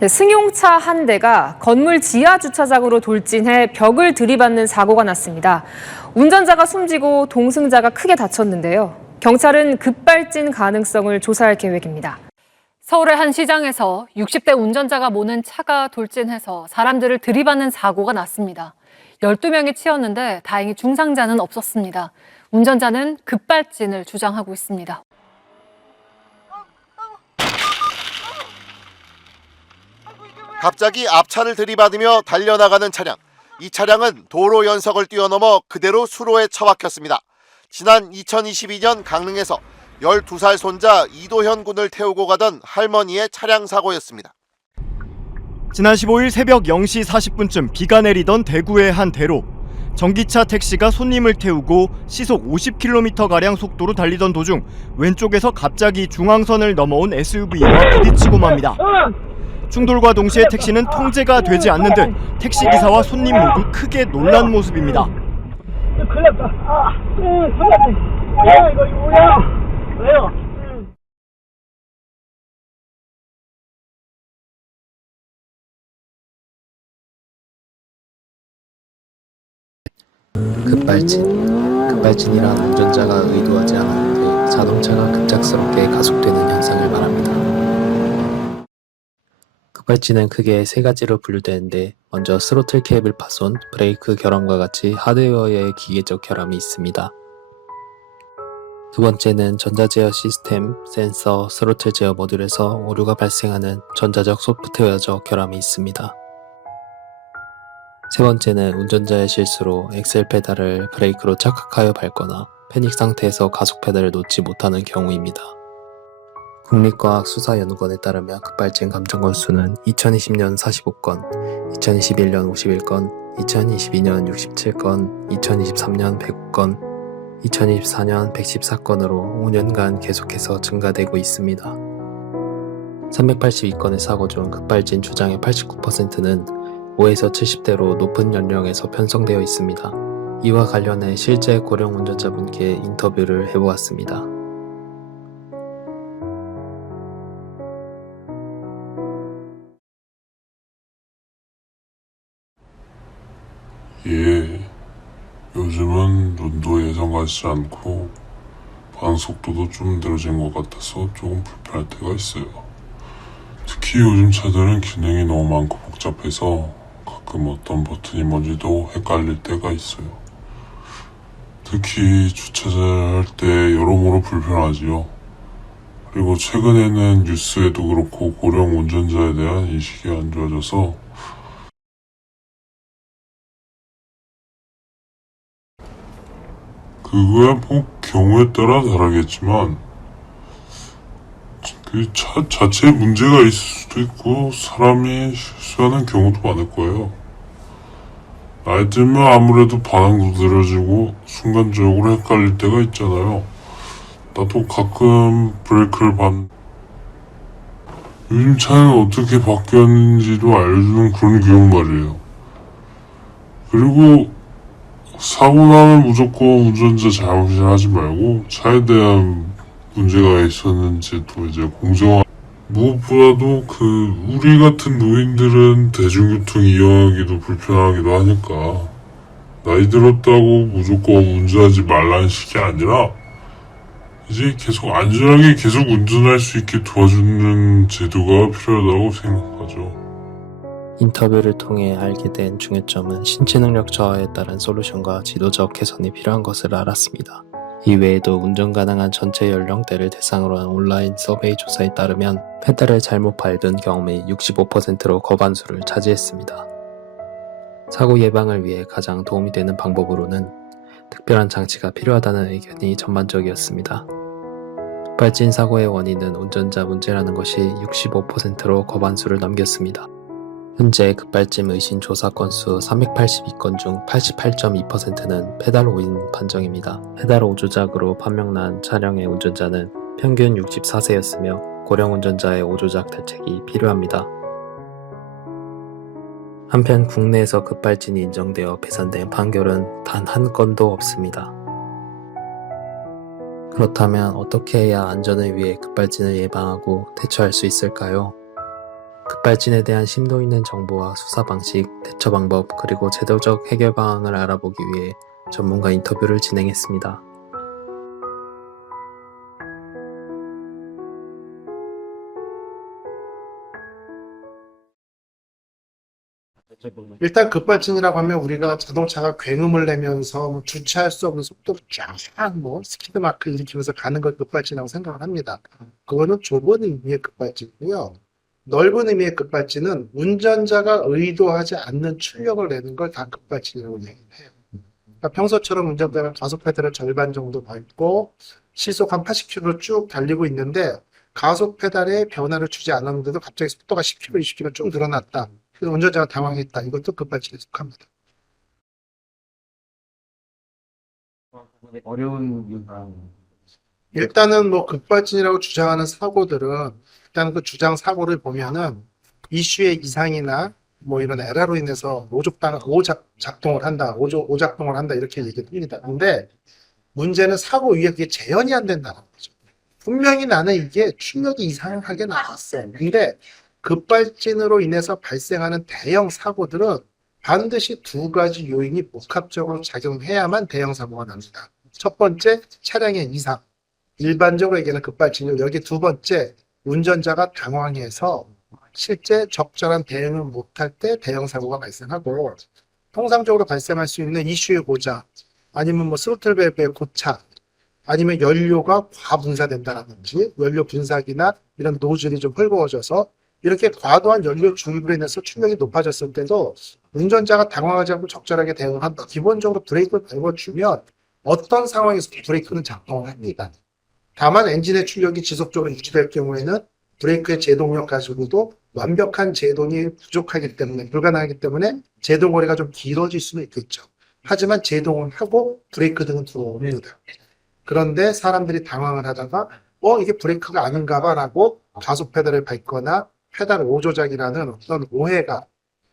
네, 승용차 한 대가 건물 지하 주차장으로 돌진해 벽을 들이받는 사고가 났습니다. 운전자가 숨지고 동승자가 크게 다쳤는데요. 경찰은 급발진 가능성을 조사할 계획입니다. 서울의 한 시장에서 60대 운전자가 모는 차가 돌진해서 사람들을 들이받는 사고가 났습니다. 12명이 치였는데 다행히 중상자는 없었습니다. 운전자는 급발진을 주장하고 있습니다. 갑자기 앞차를 들이받으며 달려나가는 차량. 이 차량은 도로 연석을 뛰어넘어 그대로 수로에 처박혔습니다. 지난 2022년 강릉에서 12살 손자 이도현 군을 태우고 가던 할머니의 차량 사고였습니다. 지난 15일 새벽 0시 40분쯤 비가 내리던 대구의 한 대로 전기차 택시가 손님을 태우고 시속 50km가량 속도로 달리던 도중 왼쪽에서 갑자기 중앙선을 넘어온 SUV와 부딪히고 맙니다. 충돌과 동시에 택시는 통제가 되지 않는 듯 택시기사와 손님 모두 크게 놀란 모습입니다. 큰일 났다. 큰일 이거 뭐야? 왜요? 급발진이란 운전자가 의도하지 않았는데 자동차가 급작스럽게 가속되는 현상을 말합니다. 급발진은 크게 세 가지로 분류되는데 먼저 스로틀 케이블 파손, 브레이크 결함과 같이 하드웨어의 기계적 결함이 있습니다. 두 번째는 전자제어 시스템, 센서, 스로틀 제어 모듈에서 오류가 발생하는 전자적 소프트웨어적 결함이 있습니다. 세 번째는 운전자의 실수로 엑셀 페달을 브레이크로 착각하여 밟거나 패닉 상태에서 가속 페달을 놓지 못하는 경우입니다. 국립과학수사연구원에 따르면 급발진 감정 건수는 2020년 45건, 2021년 51건, 2022년 67건, 2023년 105건, 2024년 114건으로 5년간 계속해서 증가되고 있습니다. 382건의 사고 중 급발진 주장의 89%는 5에서 70대로 높은 연령에서 편성되어 있습니다. 이와 관련해 실제 고령 운전자분께 인터뷰를 해보았습니다. 예, 요즘은 눈도 예전 같지 않고 반속도도 좀 늘어진 것 같아서 조금 불편할 때가 있어요. 특히 요즘 차들은 기능이 너무 많고 복잡해서 가끔 어떤 버튼이 뭔지도 헷갈릴 때가 있어요. 특히 주차를 할 때 여러모로 불편하지요. 그리고 최근에는 뉴스에도 그렇고 고령 운전자에 대한 인식이 안 좋아져서 그거야 뭐 경우에 따라 다르겠지만 그 차 자체에 문제가 있을 수도 있고 사람이 실수하는 경우도 많을 거예요. 나이 들면 아무래도 반응도 느려지고 순간적으로 헷갈릴 때가 있잖아요. 나도 가끔 브레이크를 요즘 차는 어떻게 바뀌었는지도 알려주는 그런 기억 말이에요. 그리고 사고 나면 무조건 운전자 잘못을 하지 말고 차에 대한 문제가 있었는지도 이제 공정한 무엇보다도 우리 같은 노인들은 대중교통 이용하기도 불편하기도 하니까 나이 들었다고 무조건 운전하지 말라는 식이 아니라 이제 계속 안전하게 계속 운전할 수 있게 도와주는 제도가 필요하다고 생각하죠. 인터뷰를 통해 알게 된 중요점은 신체 능력 저하에 따른 솔루션과 지도적 개선이 필요한 것을 알았습니다. 이외에도 운전 가능한 전체 연령대를 대상으로 한 온라인 서베이 조사에 따르면 페달을 잘못 밟은 경험이 65%로 과반수를 차지했습니다. 사고 예방을 위해 가장 도움이 되는 방법으로는 특별한 장치가 필요하다는 의견이 전반적이었습니다. 급발진 사고의 원인은 운전자 문제라는 것이 65%로 과반수를 넘겼습니다. 현재 급발진 의심 조사 건수 382건 중 88.2%는 페달 오인 판정입니다. 페달 오조작으로 판명난 차량의 운전자는 평균 64세였으며 고령 운전자의 오조작 대책이 필요합니다. 한편 국내에서 급발진이 인정되어 배산된 판결은 단 한 건도 없습니다. 그렇다면 어떻게 해야 안전을 위해 급발진을 예방하고 대처할 수 있을까요? 급발진에 대한 심도 있는 정보와 수사 방식, 대처 방법, 그리고 제도적 해결 방안을 알아보기 위해 전문가 인터뷰를 진행했습니다. 일단 급발진이라고 하면 우리가 자동차가 굉음을 내면서 뭐 주차할 수 없는 속도로 쫙뭐 스피드 마크 일으키면서 가는 걸 급발진이라고 생각을 합니다. 그거는 좁은 의미의 급발진이고요. 넓은 의미의 급발진은 운전자가 의도하지 않는 출력을 내는 걸 다 급발진이라고 얘기해요. 그러니까 평소처럼 운전자가 가속 페달을 절반 정도 밟고 시속 한 80km로 쭉 달리고 있는데 가속 페달에 변화를 주지 않았는데도 갑자기 속도가 10km, 20km 쭉 늘어났다. 그래서 운전자가 당황했다. 이것도 급발진에 속합니다. 일단은 뭐 급발진이라고 주장하는 사고들은 일단 그 주장 사고를 보면은 이슈의 이상이나 뭐 이런 에러로 인해서 오작동을 한다, 오작동을 한다 이렇게 얘기합니다. 근데 문제는 사고 위에 그게 재현이 안 된다는 거죠. 분명히 나는 이게 출력이 이상하게 나왔어. 근데 급발진으로 인해서 발생하는 대형 사고들은 반드시 두 가지 요인이 복합적으로 작용해야만 대형 사고가 납니다. 첫 번째, 차량의 이상. 일반적으로 얘기하는 급발진이요. 여기 두 번째, 운전자가 당황해서 실제 적절한 대응을 못할 때 대형 사고가 발생하고, 통상적으로 발생할 수 있는 이슈의 고장, 아니면 뭐 스로틀 밸브의 고착, 아니면 연료가 과분사된다든지 연료 분사기나 이런 노즐이 좀 헐거워져서 이렇게 과도한 연료 주입으로 인해서 출력이 높아졌을 때도 운전자가 당황하지 않고 적절하게 대응을 한다. 기본적으로 브레이크를 밟아주면 어떤 상황에서 브레이크는 작동을 합니다. 다만 엔진의 출력이 지속적으로 유지될 경우에는 브레이크의 제동력 가지고도 완벽한 제동이 부족하기 때문에 불가능하기 때문에 제동 거리가 좀 길어질 수는 있겠죠. 하지만 제동을 하고 브레이크 등은 들어옵니다. 그런데 사람들이 당황을 하다가 이게 브레이크가 아닌가 봐라고 가속 페달을 밟거나 페달 오조작이라는 어떤 오해가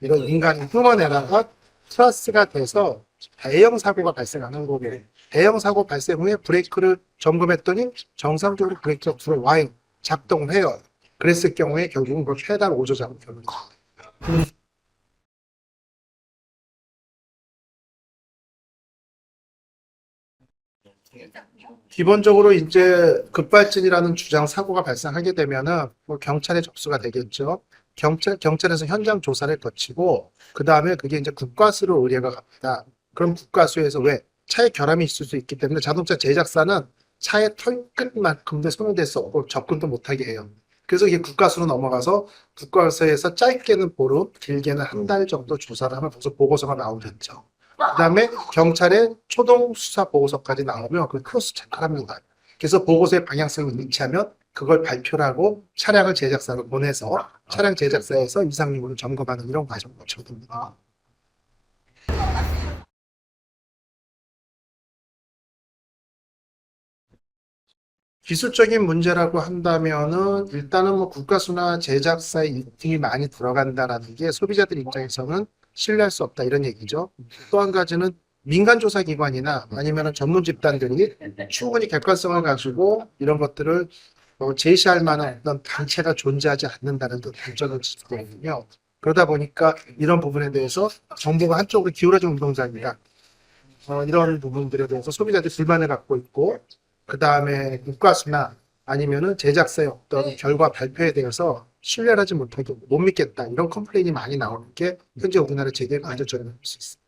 이런 인간이 뿜어내다가 플러스가 돼서 대형 사고가 발생하는 거고, 대형 사고 발생 후에 브레이크를 점검했더니 정상적으로 브레이크가 들어와요. 작동을 해요. 그랬을 경우에 결국은 그 페달 오조작을 겪는 거예요. 기본적으로 이제 급발진이라는 주장 사고가 발생하게 되면은 뭐 경찰에 접수가 되겠죠. 경찰에서 현장 조사를 거치고 그 다음에 그게 이제 국과수로 의뢰가 갑니다. 그럼 국과수에서 왜 차에 결함이 있을 수 있기 때문에 자동차 제작사는 차의 털끝만큼도 소멸될 수 없고 접근도 못하게 해요. 그래서 이게 국과수로 넘어가서 국과수에서 짧게는 보름, 길게는 한 달 정도 조사를 하면 벌써 보고서가 나오겠죠. 그 다음에 경찰의 초동 수사 보고서까지 나오면 그걸 크로스 체크를 합니다. 그래서 보고서의 방향성을 일치하면 그걸 발표를 하고 차량을 제작사로 보내서 차량 제작사에서 이상 유무를 점검하는 이런 과정을 거쳐야 됩니다. 기술적인 문제라고 한다면은 일단은 뭐 국가수나 제작사의 일등이 많이 들어간다라는 게 소비자들 입장에서는 신뢰할 수 없다 이런 얘기죠. 또 한 가지는 민간조사기관이나 아니면 전문 집단들이 충분히 객관성을 가지고 이런 것들을 제시할 만한 어떤 단체가 존재하지 않는다는 또 단점을 지적거든요. 그러다 보니까 이런 부분에 대해서 정부가 한쪽으로 기울어진 운동장입니다. 이런 부분들에 대해서 소비자들이 불만을 갖고 있고, 그 다음에 국가수나 아니면은 제작사의 어떤 결과 발표에 대해서 신뢰를 하지 못하게 못 믿겠다 이런 컴플레인이 많이 나오는 게 현재 우리나라 제도의 문제점이라고 볼 수 있습니다.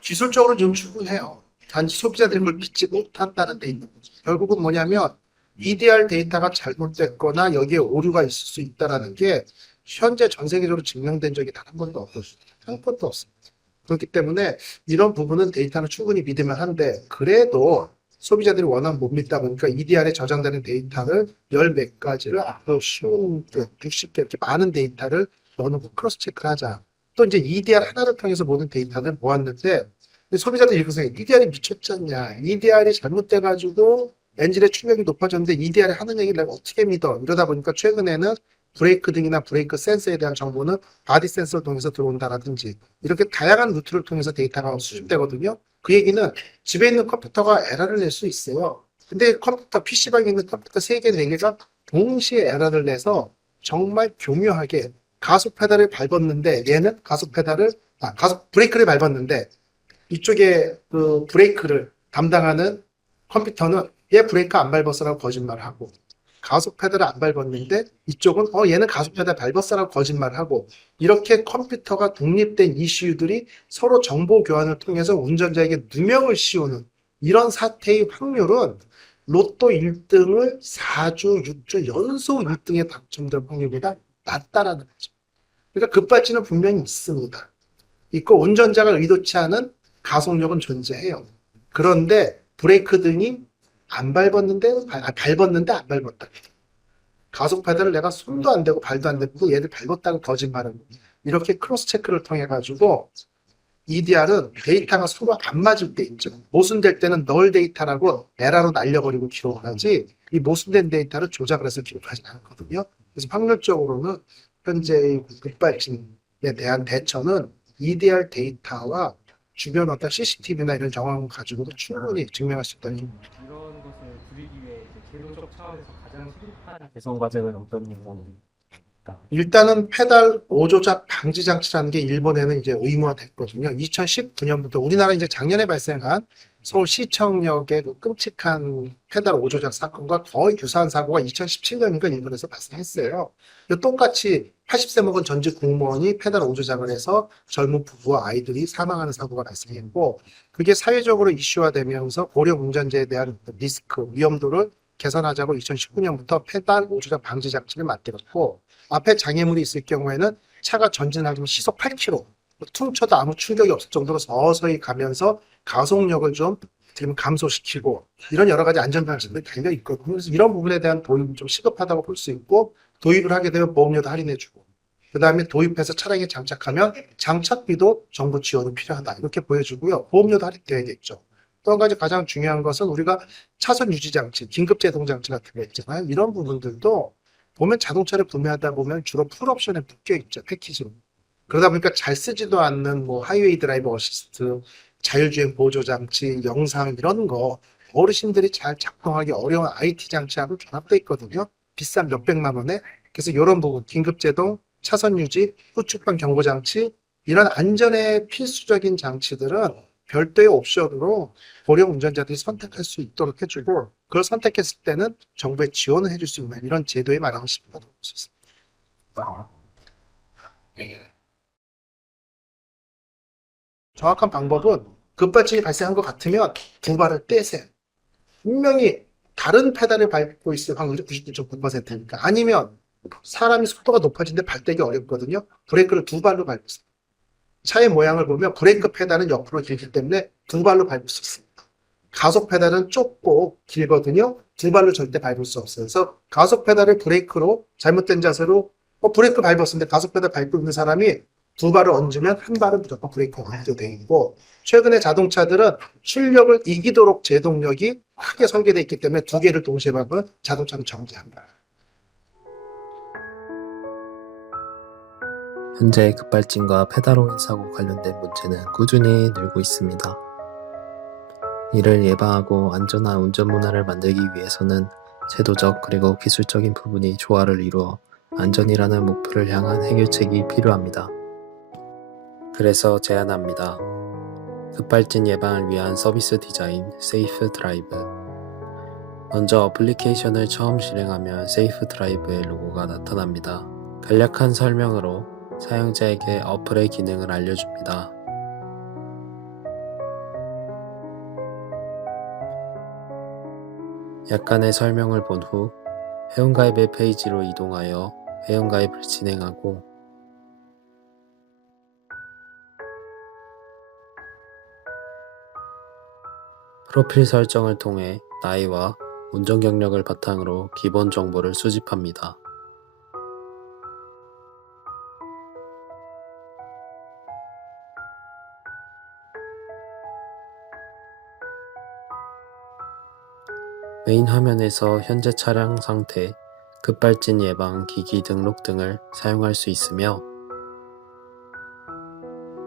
기술적으로 좀 충분해요. 단지 소비자들이 그걸 믿지 못한다는 데 있는 거죠. 결국은 뭐냐면 EDR 데이터가 잘못됐거나 여기에 오류가 있을 수 있다는 게 현재 전 세계적으로 증명된 적이 단 한 번도 없었습니다. 한 번도 없습니다. 그렇기 때문에 이런 부분은 데이터는 충분히 믿으면 한데, 그래도 소비자들이 워낙 못 믿다 보니까 EDR에 저장되는 데이터를 열 몇 가지를 앞으로 쉬운 60개 이렇게 많은 데이터를 넣어놓고 크로스 체크를 하자. 또 이제 EDR 하나를 통해서 모든 데이터를 모았는데 소비자들이 이렇게 생각해요. EDR이 미쳤지 않냐. EDR이 잘못돼가지고 엔진의 출력이 높아졌는데 EDR이 하는 얘기를 내가 어떻게 믿어. 이러다 보니까 최근에는 브레이크 등이나 브레이크 센서에 대한 정보는 바디 센서를 통해서 들어온다라든지 이렇게 다양한 루트를 통해서 데이터가 수집되거든요. 그 얘기는 집에 있는 컴퓨터가 에러를 낼 수 있어요. 근데 컴퓨터, PC방에 있는 컴퓨터 3개, 4개가 동시에 에러를 내서 정말 교묘하게 가속 페달을 밟았는데 얘는 가속 브레이크를 밟았는데 이쪽에 그 브레이크를 담당하는 컴퓨터는 얘 브레이크 안 밟았어라고 거짓말을 하고 가속 페달을 안 밟았는데 이쪽은 얘는 가속 페달 밟았어라고 거짓말을 하고 이렇게 컴퓨터가 독립된 이슈들이 서로 정보 교환을 통해서 운전자에게 누명을 씌우는 이런 사태의 확률은 로또 1등을 4주, 6주 연속 1등에 당첨될 확률보다 낮다라는 거죠. 그러니까 급발진은 분명히 있습니다. 있고 운전자가 의도치 않은 가속력은 존재해요. 그런데 브레이크 등이 밟았는데 안 밟았다. 가속 페달을 내가 손도 안 대고 발도 안 대고 얘를 밟았다고 거짓말하고 이렇게 크로스 체크를 통해 가지고 EDR은 데이터가 서로 안 맞을 때 있죠. 모순될 때는 널 데이터라고 에러로 날려버리고 기록을 하지 이 모순된 데이터를 조작을 해서 기록하지 않거든요. 그래서 확률적으로는 현재의 급발진에 대한 대처는 EDR 데이터와 주변 어떤 CCTV나 이런 정황을 가지고도 충분히 증명할 수 있다는 얘기입니다. 이런 것을 줄이기 위해 제도적 차원에서 가장 시급한 개선 과제는 어떤 건가요? 일단은 페달 오조작 방지 장치라는 게 일본에는 이제 의무화됐거든요. 2019년부터 우리나라 이제 작년에 발생한 서울시청역의 그 끔찍한 페달 오조작 사건과 거의 유사한 사고가 2017년인가 일본에서 발생했어요. 똑같이 80세 먹은 전직 공무원이 페달 오조작을 해서 젊은 부부와 아이들이 사망하는 사고가 발생했고 그게 사회적으로 이슈화되면서 고령 운전자에 대한 리스크, 위험도를 개선하자고 2019년부터 페달 오조작 방지 장치를 만들었고 앞에 장애물이 있을 경우에는 차가 전진하면 시속 8km 퉁쳐도 아무 충격이 없을 정도로 서서히 가면서 가속력을 좀 감소시키고 이런 여러 가지 안전방식들이 달려 있거든요. 그래서 이런 부분에 대한 도입이 좀 시급하다고 볼 수 있고 도입을 하게 되면 보험료도 할인해주고 그 다음에 도입해서 차량에 장착하면 장착비도 정부 지원이 필요하다 이렇게 보여주고요. 보험료도 할인되어야겠죠. 또 한 가지 가장 중요한 것은 우리가 차선 유지장치, 긴급제동장치 같은 거 있잖아요. 이런 부분들도 보면 자동차를 구매하다 보면 주로 풀옵션에 묶여 있죠. 패키지로. 그러다 보니까 잘 쓰지도 않는 뭐 하이웨이 드라이브 어시스트, 자율주행 보조장치, 영상 이런 거 어르신들이 잘 작동하기 어려운 IT 장치하고 결합되어 있거든요. 비싼 몇백만 원에. 그래서 이런 부분, 긴급제동, 차선 유지, 후측방 경고장치 이런 안전에 필수적인 장치들은 별도의 옵션으로 고령 운전자들이 선택할 수 있도록 해주고 그걸 선택했을 때는 정부의 지원을 해줄 수 있는 이런 제도의 마련을 시도하도록 할 수 있습니다. 정확한 방법은 급발진이 발생한 것 같으면 두 발을 떼세요. 분명히 다른 페달을 밟고 있을 확률이 99.9%니까 아니면 사람이 속도가 높아지는데 발대기 어렵거든요. 브레이크를 두 발로 밟고 있습니다. 차의 모양을 보면 브레이크 페달은 옆으로 길기 때문에 두 발로 밟을 수 있습니다. 가속 페달은 좁고 길거든요. 두 발로 절대 밟을 수 없어요. 그래서 가속 페달을 브레이크로 잘못된 자세로 브레이크 밟았는데 가속 페달 밟고 있는 사람이 두 발을 얹으면 한 발은 무조건 브레이크가 얹어져 있고 최근에 자동차들은 출력을 이기도록 제동력이 크게 설계되어 있기 때문에 두 개를 동시에 밟으면 자동차는 정지합니다. 현재 급발진과 페달오인 사고 관련된 문제는 꾸준히 늘고 있습니다. 이를 예방하고 안전한 운전 문화를 만들기 위해서는 제도적 그리고 기술적인 부분이 조화를 이루어 안전이라는 목표를 향한 해결책이 필요합니다. 그래서 제안합니다. 급발진 예방을 위한 서비스 디자인 세이프 드라이브. 먼저 어플리케이션을 처음 실행하면 세이프 드라이브의 로고가 나타납니다. 간략한 설명으로 사용자에게 어플의 기능을 알려줍니다. 약간의 설명을 본 후 회원가입의 페이지로 이동하여 회원가입을 진행하고 프로필 설정을 통해 나이와 운전 경력을 바탕으로 기본 정보를 수집합니다. 메인 화면에서 현재 차량 상태, 급발진 예방 기기 등록 등을 사용할 수 있으며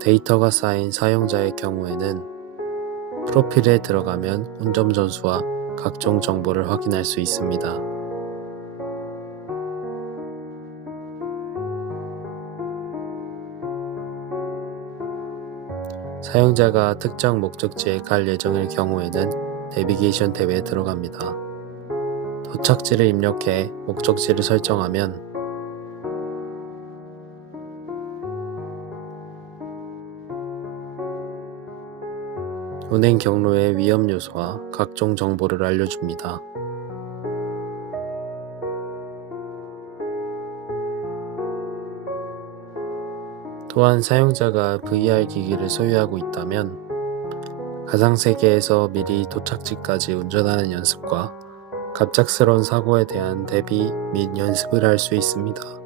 데이터가 쌓인 사용자의 경우에는 프로필에 들어가면 운전 전수와 각종 정보를 확인할 수 있습니다. 사용자가 특정 목적지에 갈 예정일 경우에는 내비게이션 탭에 들어갑니다. 도착지를 입력해 목적지를 설정하면 운행 경로의 위험 요소와 각종 정보를 알려줍니다. 또한 사용자가 VR 기기를 소유하고 있다면 가상세계에서 미리 도착지까지 운전하는 연습과 갑작스러운 사고에 대한 대비 및 연습을 할 수 있습니다.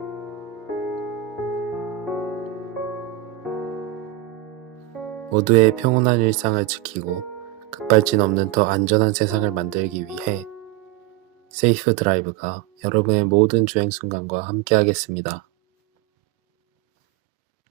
모두의 평온한 일상을 지키고 급발진 없는 더 안전한 세상을 만들기 위해 세이프 드라이브가 여러분의 모든 주행 순간과 함께하겠습니다.